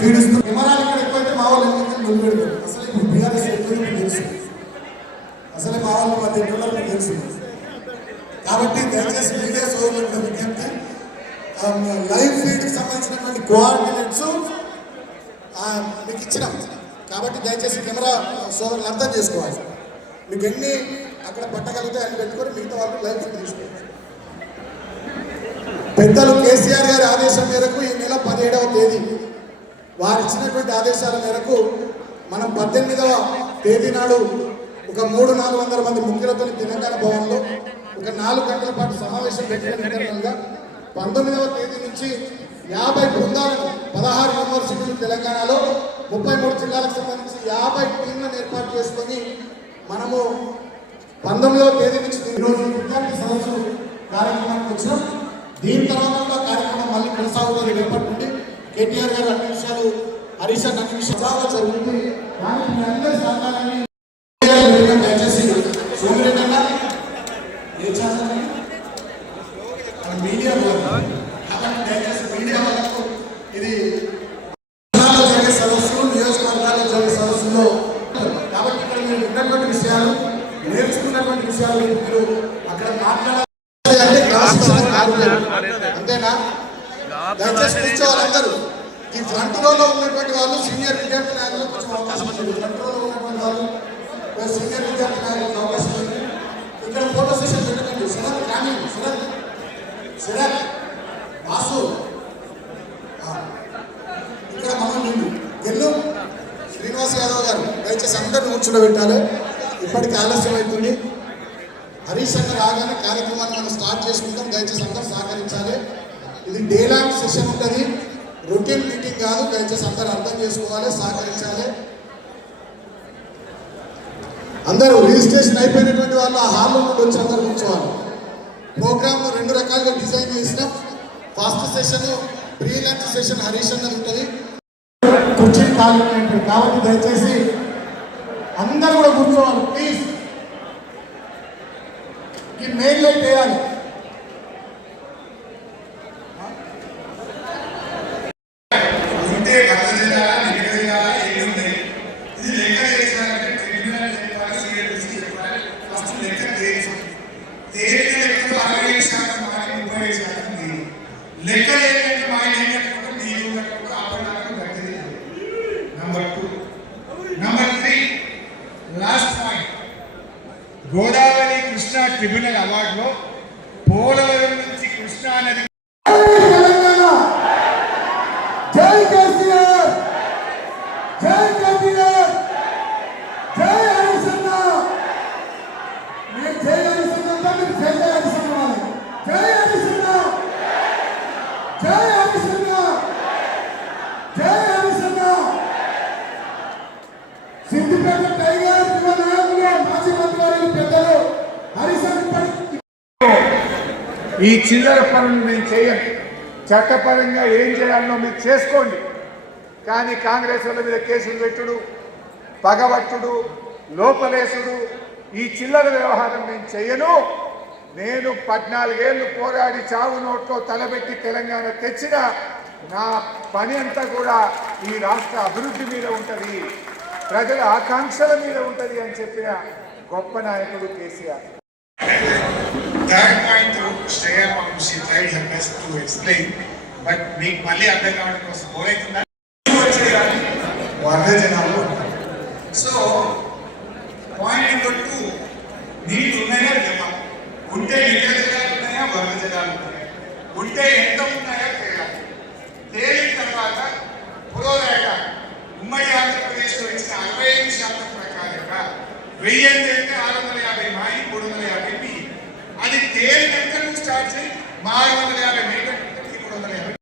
పీడిస్తూ విమరాలు ఇక్కడ ఎక్కువైతే మా వాళ్ళు ఎందుకంటే అసలు ఇప్పుడు బీఆర్ఎస్ ఎక్కువ తెలుసు. అసలు మా వాళ్ళు మా తింటున్నారు తెలుసు. కాబట్టి దయచేసి మీడియా సోదరులకు విజ్ఞప్తి. లైవ్ ఫీడ్కి సంబంధించినటువంటి కోఆర్డినేట్స్ మీకు ఇచ్చినాం. కాబట్టి దయచేసి కెమెరా సోదరులు అర్థం చేసుకోవాలి. మీకు ఎన్ని అక్కడ పట్టగలిగితే అన్ని పెట్టుకొని మిగతా వాళ్ళు లైవ్ ఫీడ్ తీసుకోవచ్చు పెద్దలు కేసీఆర్ గారి ఆదేశం మేరకు ఈ నెల పదిహేడవ తేదీ వారు ఇచ్చినటువంటి ఆదేశాల మేరకు మనం పద్దెనిమిదవ తేదీ నాడు ఒక మూడు నాలుగు వందల మంది ముఖ్యులతో తెలంగాణ భవన్లో ఒక నాలుగు గంటల పాటు సమావేశం పెట్టిన పంతొమ్మిదవ తేదీ నుంచి యాభై బృందాలను పదహారు యూనివర్సిటీలు తెలంగాణలో ముప్పై మూడు జిల్లాలకు సంబంధించి యాభై టీంలను ఏర్పాటు చేసుకొని మనము పంతొమ్మిదవ తేదీ నుంచి ఈరోజు విద్యార్థి సదస్సు కార్యక్రమానికి వచ్చినాం. దీని తర్వాత కూడా కార్యక్రమం మళ్ళీ కొనసాగుతుంది. రేపటి నుండి కేటీఆర్ గారు అన్ని విషయాలు హరీష్ అన్న అన్ని విషయాలు చాలా జరుగుతుంది దానికి మీ అందరి సహకారాన్ని దయచేసి సోమిరెడ్డి అన్న? ఏ మీడియా వాళ్ళు. కాబట్టి దయచేసి మీడియా వాళ్ళకు ఇది జరిగే నియోజకవర్గాల్లో జరిగే కాబట్టి ఇక్కడ మీరు విన్నటువంటి విషయాలు నేర్చుకున్నటువంటి విషయాలు మీరు అక్కడ మాట్లాడాలి. అంటే క్లాస్ అంతేనా? దయచేసి ఈ ఫ్రంట్ రోలో ఉన్నటువంటి వాళ్ళు సీనియర్ విద్యార్థి నాయకులు కొంచెం అవకాశం ఉంది ఫ్రంట్ రోలో ఉన్నటువంటి వాళ్ళు సీనియర్ విద్యార్థి నాయకులకు అవకాశం ఉంది ఇక్కడ ఫోటో సెషన్ పెట్టకండి. శరత్ కానీ శరత్ శరత్ వాసు ఇక్కడ మనం నిన్ను గెల్లు శ్రీనివాస్ యాదవ్ గారు దయచేసి అందరిని కూర్చోబెట్టాలి. ఇప్పటికి ఆలస్యం అవుతుంది. హరీష్ అన్న రాగానే కార్యక్రమాన్ని మనం స్టార్ట్ చేసుకుంటాం దయచేసి అందరూ సహకరించాలి. ఇది డే లాంగ్ సెషన్ ఉంటుంది. రొటీన్ మీటింగ్ కాదు. దయచేసి అందరూ అర్థం చేసుకోవాలి సహకరించాలి. అందరూ రిజిస్ట్రేషన్ అయిపోయినటువంటి వాళ్ళు ఆ హాల్లో నుండి వచ్చి అందరూ కూర్చోవాలి. ప్రోగ్రామ్ రెండు రకాలుగా డిజైన్ చేసినాం. First session pre lunch session Harish అన్నది ఉంటుంది. కుర్చీ ఖాళీ కాబట్టి దయచేసి అందరూ కూడా కూర్చోవాలి ప్లీజ్ ఈ మెయిన్ లైట్ వేయాలి ఉంటే కథ చేయాలా నిగడ చేయాలా ఏమి ఉన్నాయి ఇది లెక్క చేసినారంటే ట్రిబ్యునల్ చెప్పాలి సిఎల్సి చెప్పాలి ఫస్ట్ లెక్క చేయొచ్చు తేలిక లెక్కలు అరవై శాతం మాకి ముప్పై శాతం నీరు లెక్క ఏంటంటే మా ఏం కట్టుకుంటే నీరు కట్టుకుంటే ఆపడానికి గట్టిది number two number three last point Godavari Krishna tribunal అవార్డులో Polavaram ఈ చిల్లర పనులు నేను చేయను చట్టపరంగా ఏం చేయాలనో మీరు చేసుకోండి. కానీ కాంగ్రెస్ వాళ్ళ మీద కేసులు పెట్టుడు పగబట్టుడు లోపలేసుడు ఈ చిల్లర వ్యవహారం నేను చేయను. నేను పద్నాలుగేళ్ళు పోరాడి చావు నోట్లో తలబెట్టి తెలంగాణ తెచ్చిన నా పని అంతా కూడా ఈ రాష్ట్ర అభివృద్ధి మీద ఉంటుంది ప్రజల ఆకాంక్షల మీద ఉంటుంది అని చెప్పిన గొప్ప నాయకుడు కేసీఆర్. శ్రేయ పాపం she tried her best to explain but మీకు మళ్ళీ అర్థం కావడం కోసం బోర్ అవుతుందా? వరద జనాలు. సో పాయింట్ నెంబర్ టూ నీళ్ళు ఉన్నాయా లేవా? ఉంటే నికర జలాలు ఉన్నాయా? వరద జలాలు ఉన్నాయా? ఉంటే ఎంత ఉన్నాయో తేలాలి? తేలిన తర్వాత పురోరేఖ ఉమ్మడి ఆంధ్రప్రదేశ్లో ఇచ్చిన అరవై ఐదు శాతం ప్రకారంగా వెయ్యి అంటే சாட்சி மாயவந்தனையாக நீங்கள்